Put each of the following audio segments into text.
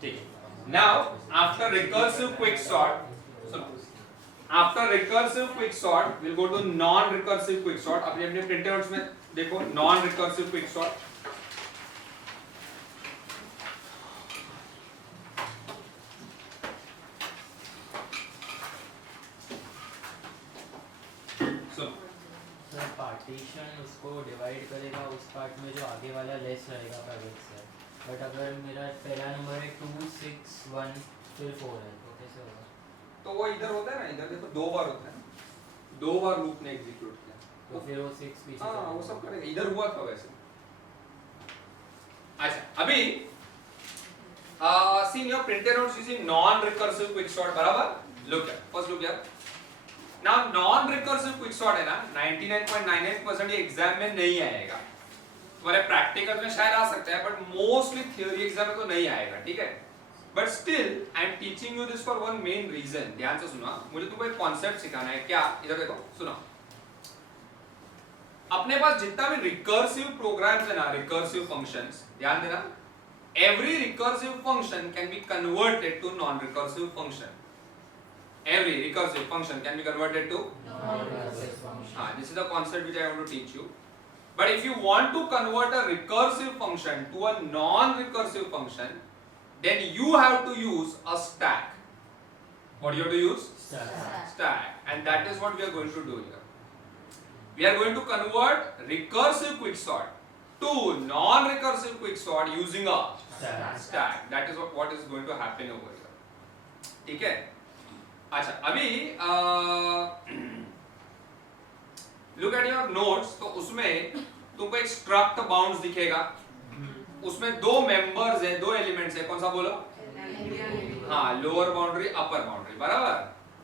ठीक है. Now after recursive quicksort, so after recursive quicksort we'll go to non-recursive quicksort. अपने अपने printouts में देखो non-recursive quicksort. पार्टीशन उसको डिवाइड करेगा उस पार्ट में जो आगे वाला लेस रहेगा प्राइवेट से. बट अगर मेरा पहला नंबर है 2 6 1 फिर 4 है तो कैसे होगा? तो वो इधर होता है ना, इधर देखो दो बार होता है ना, दो बार लूप ने एग्जीक्यूट किया तो फिर वो 6 पीछे. हाँ वो सब करेगा. इधर हुआ था वैसे. अच्छा अभी see your printed notes using non-recursive quicksort. बराबर. Look here. First look here. Now non-recursive quicksort है ना 99.99% ये एग्जाम में नहीं आएगा. तुम्हारे प्रैक्टिकल में शायद आ सकता है बट मोस्टली थ्योरी एग्जाम में तो नहीं आएगा. ठीक है. But still I am teaching you this for one main reason. ध्यान से सुना. मुझे तुमको एक कॉन्सेप्ट सिखाना है. क्या? इधर देखो सुनो. अपने पास जितना भी रिकर्सिव प्रोग्राम्स है ना, रिकर्सिव फंक्शंस, ध्यान देना, every recursive function can be converted to non-recursive function. Every recursive function can be converted to non-recursive function. This is the concept which I want to teach you. But if you want to convert a recursive function to a non-recursive function, then you have to use a stack. What do you have to use? Stack. And that is what we are going to do here. We are going to convert recursive quicksort to non-recursive quicksort using a stack. That is what is going to happen over here. ठीक है. अच्छा अभी look at your notes. तो उसमें तुमको एक struct bounds दिखेगा. उसमें दो members है, दो elements है. कौन सा बोलो? हाँ, lower boundary, upper boundary. बराबर.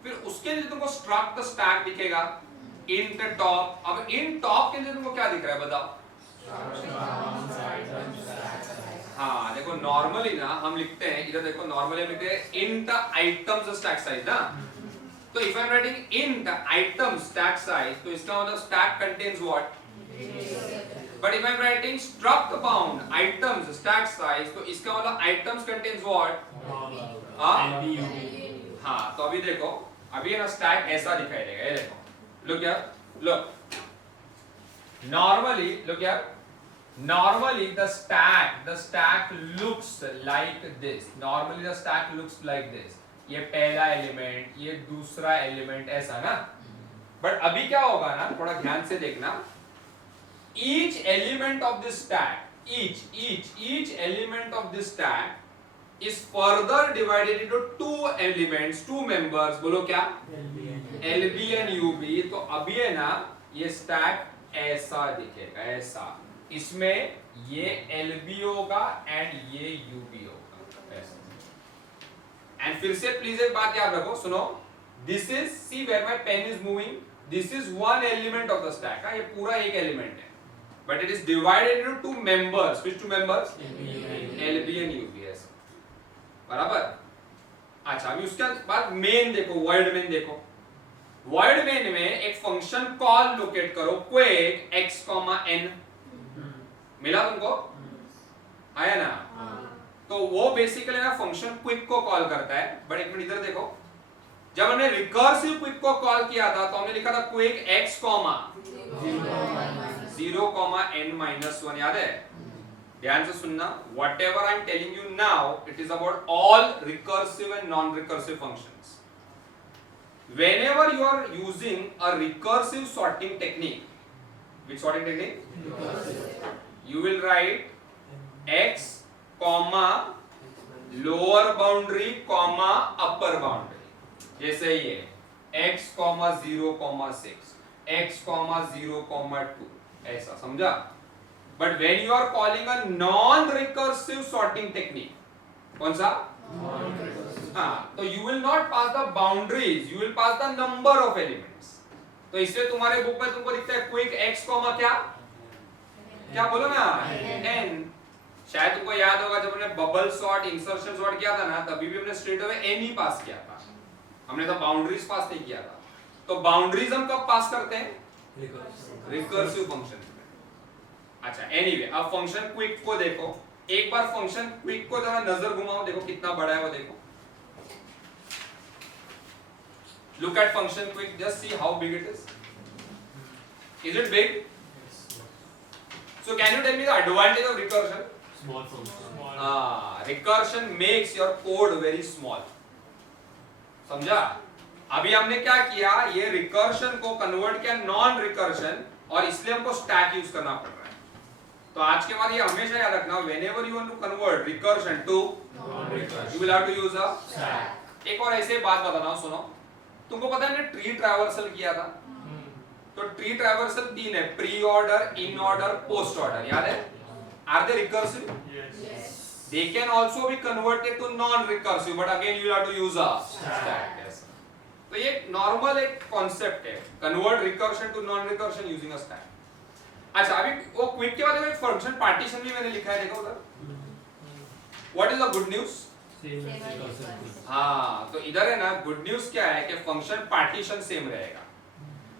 फिर उसके लिए तुमको struct stack दिखेगा. int top. अब int top के लिए तुमको क्या दिख रहा है बताओ? हाँ देखो नॉर्मली ना हम लिखते हैं, इधर देखो नॉर्मली हम लिखते हैं int items stack size ना. तो if I am writing int items stack size, तो इसका मतलब stack contains what? But if I am writing struct bound items stack size, तो इसका मतलब items contains what? हाँ तो अभी देखो, अभी है ना stack ऐसा दिखाई देगा. ये देखो, look here, look. Normally the stack looks like this. Normally the stack looks like this. ये पहला एलिमेंट, ये दूसरा एलिमेंट, ऐसा ना. बट अभी क्या होगा ना, थोड़ा ध्यान से देखना. Each element of this stack, each element of this stack is further divided into two elements, two members. बोलो क्या? LB and UB. तो अभी है ना ये stack ऐसा दिखेगा, ऐसा. इसमें ये LB होगा एंड ये UB होगा ऐसा. एंड फिर से प्लीज एक बात याद रखो, सुनो. This is, see where my pen is moving, this is one element of the stack. ये पूरा एक एलिमेंट है but it is divided into two members. Which two members? LB and UB ऐसा. बराबर. अच्छा अभी उसके बाद मेन देखो, वर्ड मेन देखो. वर्ड मेन में एक फंक्शन कॉल लोकेट करो, क्वेक x, n. मिला तुमको? आया ना? तो वो बेसिकली ना फंक्शन क्विक को कॉल करता है. बट एक मिनट इधर देखो, जब हमने रिकर्सिव क्विक को कॉल किया था तो हमने लिखा था क्विक x, 0, n-1. याद है? ध्यान से सुनना. whatever I am telling you now, it is about all recursive and non-recursive functions. Whenever you are using a recursive sorting technique, which sorting technique? Recursive. You will write x, lower boundary, upper boundary. जैसे ये x, 0, 6, x, 0, 2. ऐसा समझा? But when you are calling a non-recursive sorting technique, कौन सा? हाँ, तो you will not pass the boundaries, you will pass the number of elements. तो इसलिए तुम्हारे बुक में तुमको दिखता है क्विक x, क्या बोलो ना? n. शायद तुमको याद होगा जब हमने बबल सॉर्ट, इंसर्शन सॉर्ट किया था ना, तभी भी हमने स्ट्रेट अवे n ही पास किया था. हमने तो बाउंड्रीज पास नहीं किया था. तो बाउंड्रीज हम कब पास करते हैं? रिकर्सिव फंक्शन में. अच्छा एनीवे, अब फंक्शन क्विक को देखो. एक बार फंक्शन क्विक को जरा नजर घुमाओ, देखो कितना बड़ा है वो, देखो। Look at function quick, just see how big it is. Is it big? So can you tell me the advantage of recursion? Small function. Recursion makes your code very small. समझा? अभी हमने क्या किया, ये recursion को convert किया non recursion, और इसलिए हमको stack यूज करना पड़ रहा है। तो आज के बाद ये हमेशा याद रखना, whenever you want to convert recursion to non-recursion, you will have to use a stack. एक और ऐसे बात बताना, सुनो। तुमको पता है हमने ट्री ट्रैवर्सल किया था, तो ट्री ट्रैवर्सल 3 है, pre order, in order, post order, याद है? Are they recursive? Yes. They can also be converted to non-recursive, but again you have to use a stack. Yes. तो ये नॉर्मल एक concept है, convert recursion to non recursion using a stack. अच्छा, अभी वो quick के बाद में एक फंक्शन पार्टीशन भी मैंने लिखा है, देखो उधर। What is the good news? हाँ, तो इधर है ना, गुड न्यूज़ क्या है कि फंक्शन पार्टीशन सेम रहेगा।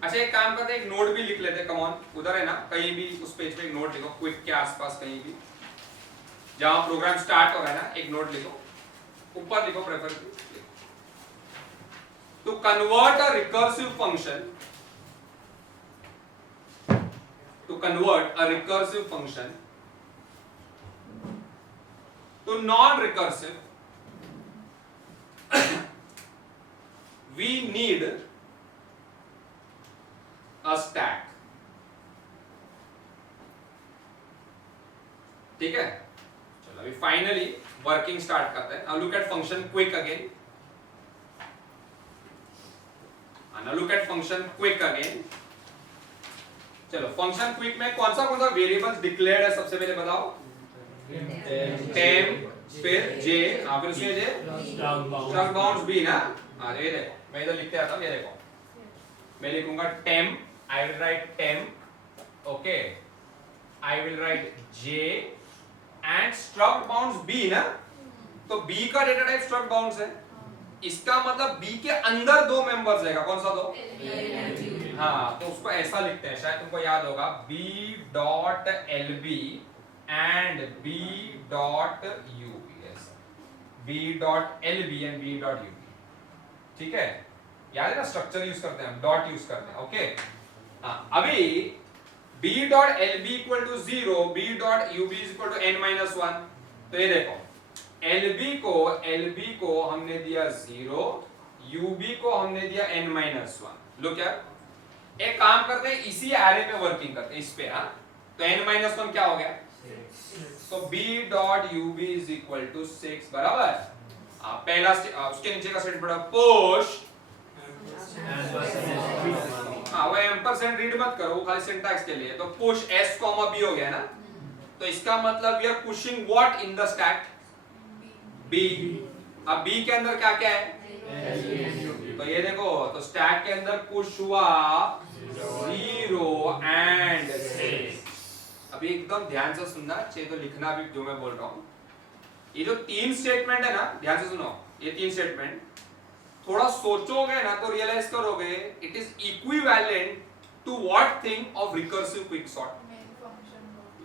अच्छा, एक काम करते हैं, एक नोट भी लिख लेते हैं, कम ऑन। उधर है ना, कहीं भी उस पेज पे एक नोट लिखो, क्विक के आसपास कहीं भी जहां प्रोग्राम स्टार्ट हो रहा है ना, एक नोट लिखो, ऊपर लिखो preferably, to convert a recursive function, to convert a recursive function to non-recursive, we need a stack. ठीक है, चलो अभी फाइनली वर्किंग स्टार्ट करते हैं। Now look at function quick again. Now look at function quick again. चलो function quick में कौन सा वेरिएबल्स डिक्लेयर्ड है, सबसे पहले बताओ। टेम्प, फिर जे, फिर उसमें जे स्ट्रक्ट बाउंड्स बी ना। ये देखो, मैं इधर लिखते आता हूं, ये देखो, मैं लिखूंगा temp, I will write temp, okay, I will write J and struct bounds B ना। तो बी का डेटा टाइप स्ट्रक्ट बाउंड्स है, इसका मतलब बी के अंदर 2 मेंबर्स रहेगा, कौन सा 2? हाँ, तो उसको ऐसा लिखते हैं, शायद तुमको याद होगा, b dot lb and b dot ub, b dot lb and b dot ub, ठीक है? याद है ना, स्ट्रक्चर यूज करते हैं हम, डॉट यूज करते हैं, ओके। हाँ, अभी b dot lb equal to 0, b dot ub equal to n-1, तो ये देखो, LB को हमने दिया 0, UB को हमने दिया n-1। लो क्या, एक काम करते हैं, इसी एरे पे वर्किंग करते हैं, इस पे। हाँ, तो n-1 क्या हो गया? 6। तो b dot ub is equal to 6, बराबर। पहला उसके नीचे का स्टेटमेंट है पुश, वो एम्परसेंड रीड मत करो, वो खाली सिंटैक्स के लिए। तो पुश s, b हो गया ना, तो इसका मतलब we are pushing what in the stack? B। अब B के अंदर क्या क्या है? तो ये देखो, तो स्टैक के अंदर पुश हुआ 0 एंड 6। अभी एकदम ध्यान से सुनना चाहिए, तो लिखना भी जो मैं बोल रहा हूँ। ये जो 3 स्टेटमेंट है ना, ध्यान से सुनो, ये 3 स्टेटमेंट थोड़ा सोचोगे ना तो रियलाइज करोगे, it is equivalent to what thing of recursive quicksort.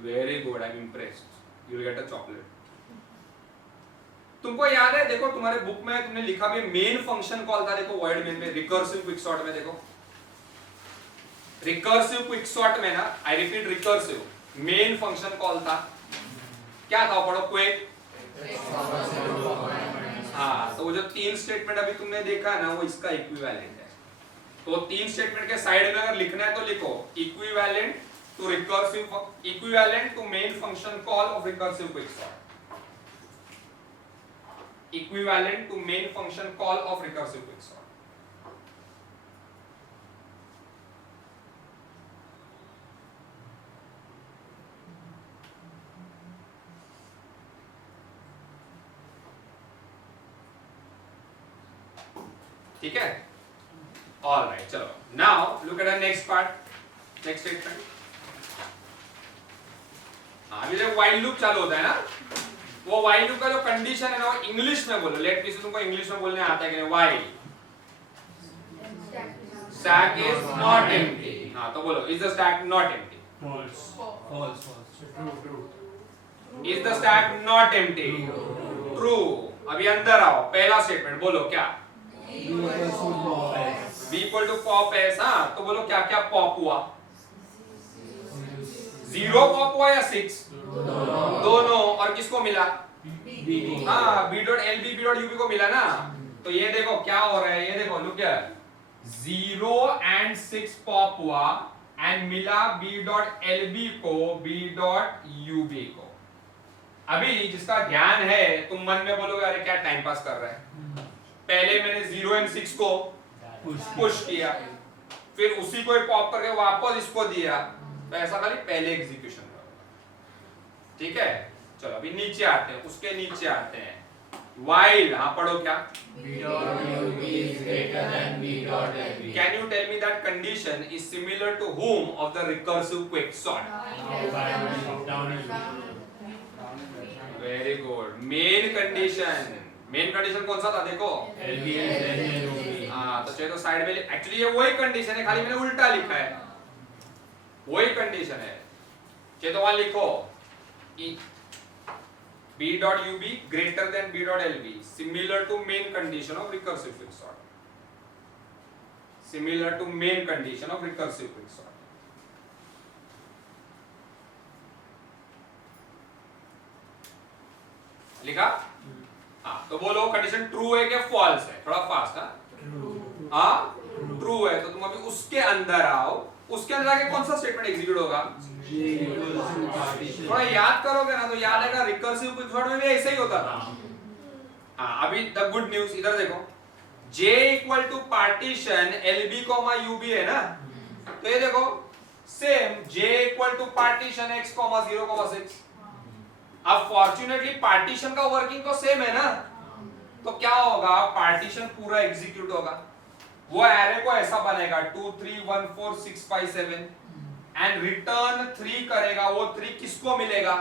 Very good, I am impressed, you will get a chocolate. तुमको याद है, देखो तुम्हारे बुक में तुमने लिखा भी मेन फंक्शन कॉल था, देखो वॉइड मेन में, रिकर्सिव क्विकसॉर्ट में देखो, रिकर्सिव क्विकसॉर्ट में ना, I repeat recursive, main function call था, क्या था? पढ़ो, क्विक। हाँ, तो वो जो 3 स्टेटमेंट अभी तुमने देखा है ना, वो इसका इक्विवेलेंट है। तो 3 स्टेटमेंट के साइड में अगर लिखना है तो लिखो equivalent to recursive, equivalent to main function call of recursive quicksort, equivalent to main function call of recursive quicksort. ठीक है, all right, चलो now look at the next part, next statement। अभी जब while loop चालू होता है ना, वो while loop का जो कंडीशन है ना, वो इंग्लिश में बोलो। लेट मी से तुमको इंग्लिश में बोलने आता है कि नहीं? while stack is not empty, हाँ तो बोलो, is the stack not empty? False. False. True. Is the stack not empty? True. अभी अंदर आओ, पहला स्टेटमेंट बोलो क्या? b equal to pop S. हाँ, तो बोलो क्या क्या पॉप हुआ? 0 पॉप हुआ या 6? दोनों। और किसको मिला? हाँ, b dot L B dot UB को मिला ना। तो ये देखो क्या हो रहा है, ये देखो लुक हियर, 0 एंड 6 पॉप हुआ एंड मिला b डॉट एल बी को b डॉट यूबी को। अभी जिसका ज्ञान है, तुम मन में बोलोगे अरे क्या टाइम पास कर रहा है, पहले मैंने 0 एंड 6 को पुश किया, फिर उसी को पॉप करके वापस इसको दिया, तो ऐसा खाली पहले एग्जीक्यूशन करो। ठीक है, चलो अभी नीचे आते हैं, उसके नीचे आते हैं। while, हाँ पढ़ो क्या? b dot ub is greater than b dot lb. Can you tell me that condition is similar to whom of the recursive quicksort? Very good. main condition कौन सा था देखो? lb is less than ub. हाँ, तो चाहिए तो side में, actually ये वही कंडीशन है, खाली मैंने उल्टा लिखा है, वही कंडीशन है। चाहिए तो वहां लिखो b dot ub greater than b dot lb, similar to main condition of recursive quicksort. Similar to main condition of recursive quicksort. लिखा? हाँ, तो बोलो कंडीशन ट्रू है क्या फॉल्स है? थोड़ा फास्ट। हाँ, ट्रू है। तो तुम अभी उसके अंदर आओ, उसके अंदर आके कौन सा स्टेटमेंट एग्जीक्यूट होगा? थोड़ा याद करोगे ना तो याद आएगा, रिकर्सिव क्विकसॉर्ट में भी ऐसा ही होता था। हाँ, अभी द गुड न्यूज इधर देखो, j equal to partition lb comma ub है ना, तो ये देखो same j equal to partition x comma 0 comma 6। अब फॉर्चुनेटली पार्टीशन का वर्किंग तो सेम है ना, तो क्या होगा, पार्टीशन पूरा एग्जीक्यूट होगा। वो एरे को ऐसा बनेगा 2 3 1 4 6 5 7 एंड रिटर्न 3 करेगा। वो 3 किसको मिलेगा?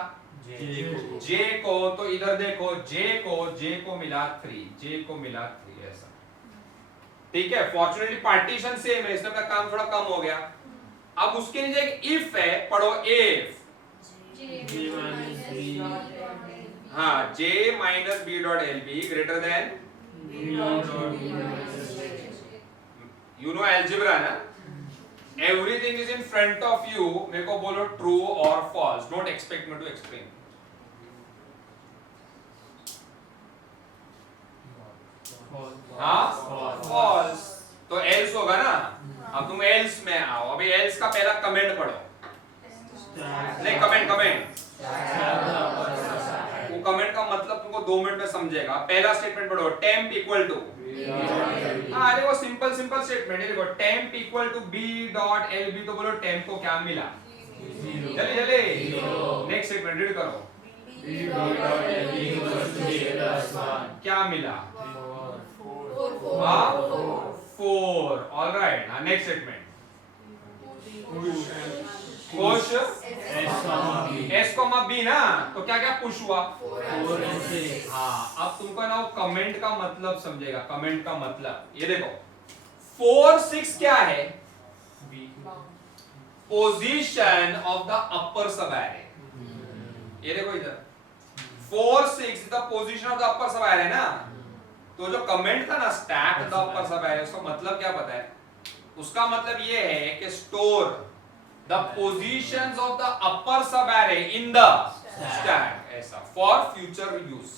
j को। तो इधर देखो j को मिला 3, j को मिला 3 ऐसा। ठीक है, फॉर्चुनेटली पार्टीशन सेम है, इसमें काम थोड़ा कम हो गया। अब उसके नीचे एक इफ है, पढ़ो इफ। हाँ, j minus b dot lb greater than you know algebra ना, everything is in front of you, मेरे को बोलो ट्रू और false, don't expect me to explain. हाँ, फॉल्स। तो एल्स होगा ना। अब तुम एल्स में आओ, अभी एल्स का पहला कमेंट पढ़ो। नहीं, कमेंट वो कमेंट का मतलब तुमको 2 मिनट में समझेगा। पहला स्टेटमेंट पढ़ो, टेम्प इक्वल टू, अरे वो सिंपल स्टेटमेंट है, देखो temp equal to b dot lb, तो बोलो टेम्प को क्या मिला? जल्दी नेक्स्ट स्टेटमेंट रीड करो, b dot lb equals to j plus 1. क्या मिला? 4। ऑलराइट, हाँ next statement, push s comma b ना, तो क्या क्या पुश हुआ? 4 and 6. हाँ, अब तुमको ना कमेंट का मतलब समझेगा। कमेंट का मतलब ये देखो, 4 6 क्या है? पोजीशन ऑफ द अपर सब एरे। ये देखो इधर 4 6 the position of the upper सब एरे ना। तो जो कमेंट था ना, स्टैक द अपर सब एरे, उसका मतलब क्या पता है? उसका मतलब ये है कि store the positions of the upper sub array in the stack, ऐसा, for future use,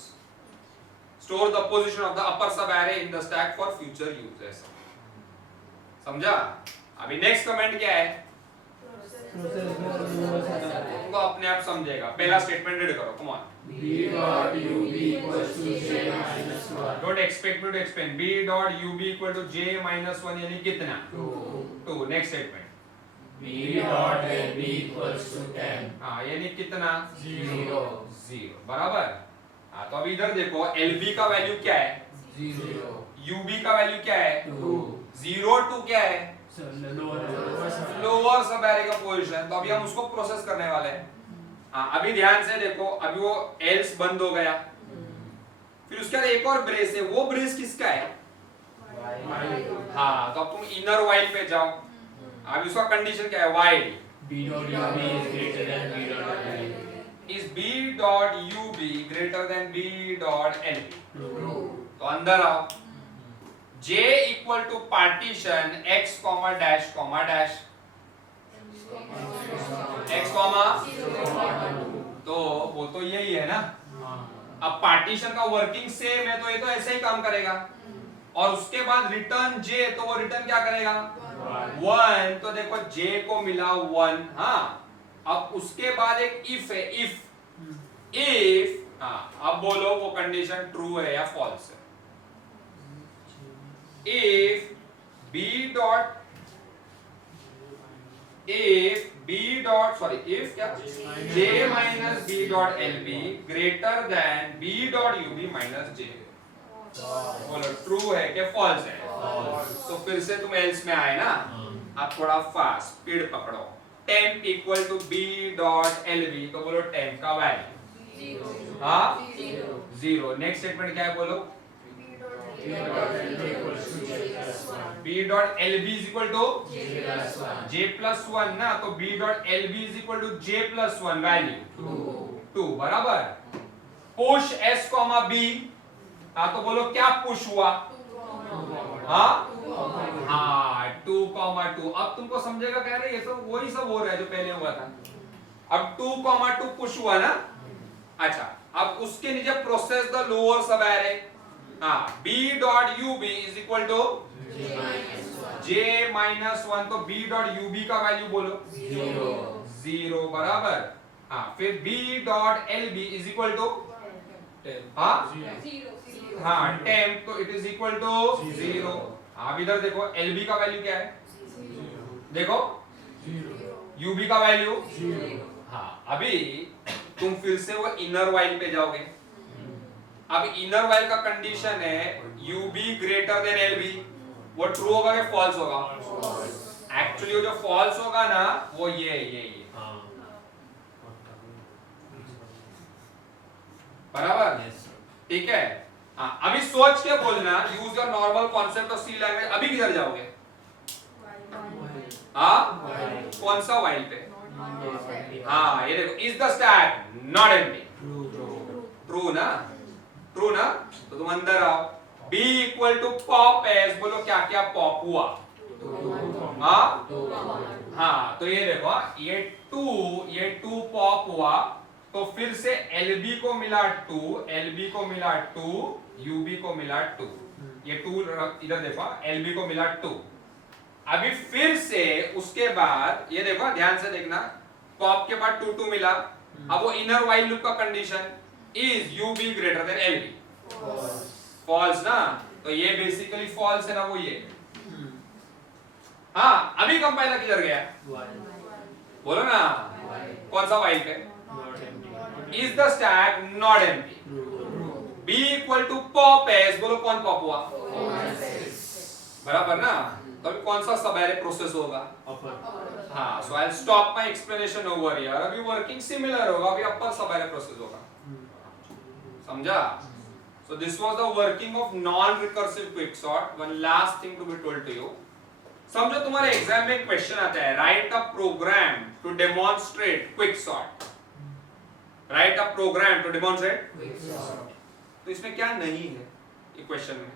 store the position of the upper sub array in the stack for future use, ऐसा। समझा? अभी नेक्स्ट कमेंट क्या है? तुमको अपने आप समझेगा। पहला स्टेटमेंट रीड करो, come on. b dot ub equals to j minus 1. Don't expect me to explain. b dot ub equal to j minus 1 यानी कितना? 2। Next statement, b dot lb equals to 10. हाँ यानी कितना? 0. बराबर। हाँ, तो अब इधर देखो lb का वैल्यू क्या है? 0. ub का वैल्यू क्या है? 2. 0 2 क्या है? lower लोअर सब एरे का पोजीशन। तो अभी हम उसको प्रोसेस करने वाले हैं। हाँ, अभी ध्यान से देखो, अभी वो एल्स बंद हो गया, फिर उसके बाद एक और ब्रेस है, वो ब्रेस किसका है? हाँ, तो अब तुम इनर वाइल पे जाओ। अभी उसका कंडीशन क्या है? While b dot ub is greater than b dot lb. Is b dot ub greater than b dot lb? तो अंदर आओ, j equal to partition x comma dash x comma, तो वो तो यही है ना। अब पार्टीशन का वर्किंग सेम है तो ये तो ऐसे ही काम करेगा, और उसके बाद रिटर्न j, तो वो रिटर्न क्या करेगा 1, तो देखो j को मिला 1। हाँ, अब उसके बाद एक इफ है, इफ हाँ, अब बोलो वो कंडीशन ट्रू है या फॉल्स है। इफ b डॉट if क्या j minus b dot lb greater than b dot ub minus j, बोलो ट्रू है कि फॉल्स है? तो फिर से तुम एल्स में आए ना, अब थोड़ा फास्ट स्पीड पकड़ो। Temp equal to b dot lb, तो बोलो टेम्प का वैल्यू हाँ 0। नेक्स्ट स्टेटमेंट क्या है बोलो, b dot lb is equal to j plus 1 ना, तो b dot lb is equal to j plus 1 value 2 बराबर। पुश s कॉमा b, हाँ तो बोलो क्या पुश हुआ हाँ 2,2। अब तुमको समझेगा कह रहे ये सब वही सब हो रहा है जो पहले हुआ था। अब 2,2 पुश हुआ ना। अच्छा, अब उसके नीचे process the lower sub array. हाँ, b dot ub is equal to j minus 1, तो b डॉट ub का वैल्यू बोलो 0 बराबर। हाँ, फिर b dot lb is equal to हाँ टेम्प, तो इट इज इक्वल टू 0। अब इधर देखो lb का वैल्यू क्या है, देखो ub का वैल्यू। हाँ, अभी तुम फिर से वो इनर वाइल पे जाओगे। अब इनर वाइल का कंडीशन है ub ग्रेटर देन lb, वो ट्रू होगा कि फॉल्स होगा? एक्चुअली वो जो फॉल्स होगा ना वो ये बराबर, ठीक है। हाँ, अभी सोच के बोलना, use your normal concept of C language. अभी किधर जाओगे? हाँ, कौन सा वाइल पे? हाँ, ये देखो, is the stack not empty? True ना, ट्रू ना। तो तुम अंदर आओ, b equal to pop S, बोलो क्या क्या पॉप हुआ? हाँ हाँ, तो ये देखो ये 2 पॉप हुआ, तो फिर से LB को मिला 2, LB को मिला 2, UB को मिला 2। ये 2 इधर देखो, LB को मिला 2। अभी फिर से उसके बाद ये देखो, ध्यान से देखना, पॉप के बाद 2 मिला। अब वो इनर वाइल लूप का condition is UB greater than LB, false ना, तो ये बेसिकली फॉल्स है ना, वो ये। हाँ, अभी कंपाइलर किधर गया? बोलो ना, कौन सा वाइल पे? Is the stack not empty? B equal to pop s, बोलो कौन पॉप हुआ? बराबर ना, तो अभी कौन सा सब एरे प्रोसेस होगा? हाँ, so I'll stop my explanation over here. अभी वर्किंग सिमिलर होगा, अभी अपर सब एरे प्रोसेस होगा, समझा? So this was the working of non-recursive quicksort. One last thing to be told to you. समझो तुम्हारे एग्जाम में क्वेश्चन आता है, write a program to demonstrate quicksort. Write a program to demonstrate quicksort, तो इसमें क्या नहीं है ये क्वेश्चन में?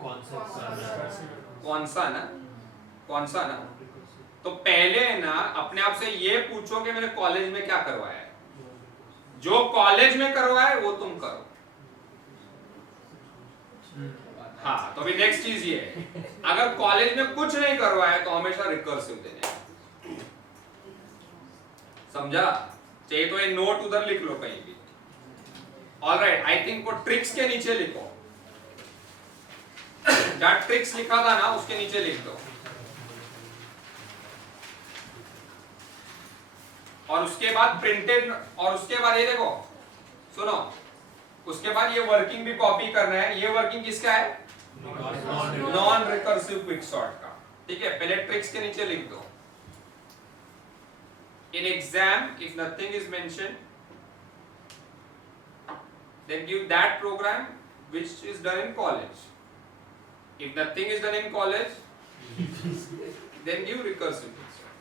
कौन सा ना। तो पहले ना अपने आप से ये पूछो कि मैंने कॉलेज में क्या करवाया है। जो कॉलेज में करवाया है वो तुम करो। हाँ, तो अभी नेक्स्ट चीज ये है, अगर कॉलेज में कुछ नहीं करवाया तो हमेशा रिकर्सिव देने, समझा? चाहिए तो ये नोट उधर लिख लो कहीं भी। ऑलराइट, आई थिंक वो ट्रिक्स के नीचे लिखो, जहां ट्रिक्स लिखा था ना उसके नीचे लिख दो। और उसके बाद प्रिंटेड, और उसके बाद ये देखो, सुनो, उसके बाद ये वर्किंग भी कॉपी करना है। ये वर्किंग किसका है? नॉन रिकर्सिव क्विकसॉर्ट का, ठीक है। पहले ट्रिक्स के नीचे लिख दो, in exam if nothing is mentioned then give that program which is done in college. If nothing is done in college then give recursive quicksort.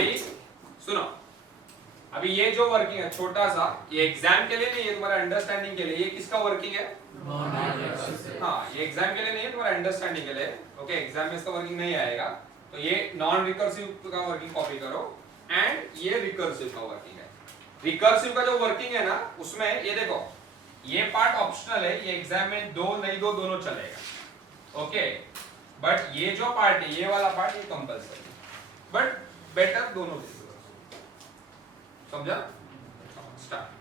अभी सुनो, अभी ये जो वर्किंग है छोटा सा, ये एग्जाम के लिए नहीं, ये तुम्हारा अंडरस्टैंडिंग के लिए। ये किसका वर्किंग है? हाँ, ये एग्जाम के लिए नहीं है, तुम्हारा अंडरस्टैंडिंग के लिए। ओके, एग्जाम में इसका वर्किंग नहीं आएगा, तो ये नॉन रिकर्सिव का वर्किंग कॉपी करो, एंड ये रिकर्सिव का वर्किंग है। रिकर्सिव का जो वर्किंग है ना, उसमें ये देखो, ये पार्ट ऑप्शनल है, ये एग्जाम में दो नहीं दो दोनों चलेगा। ओके, बट ये जो पार्ट है, ये वाला पार्ट, ये कंपल्सरी, बट बेटर दोनों दे दो। समझा? स्टार्ट।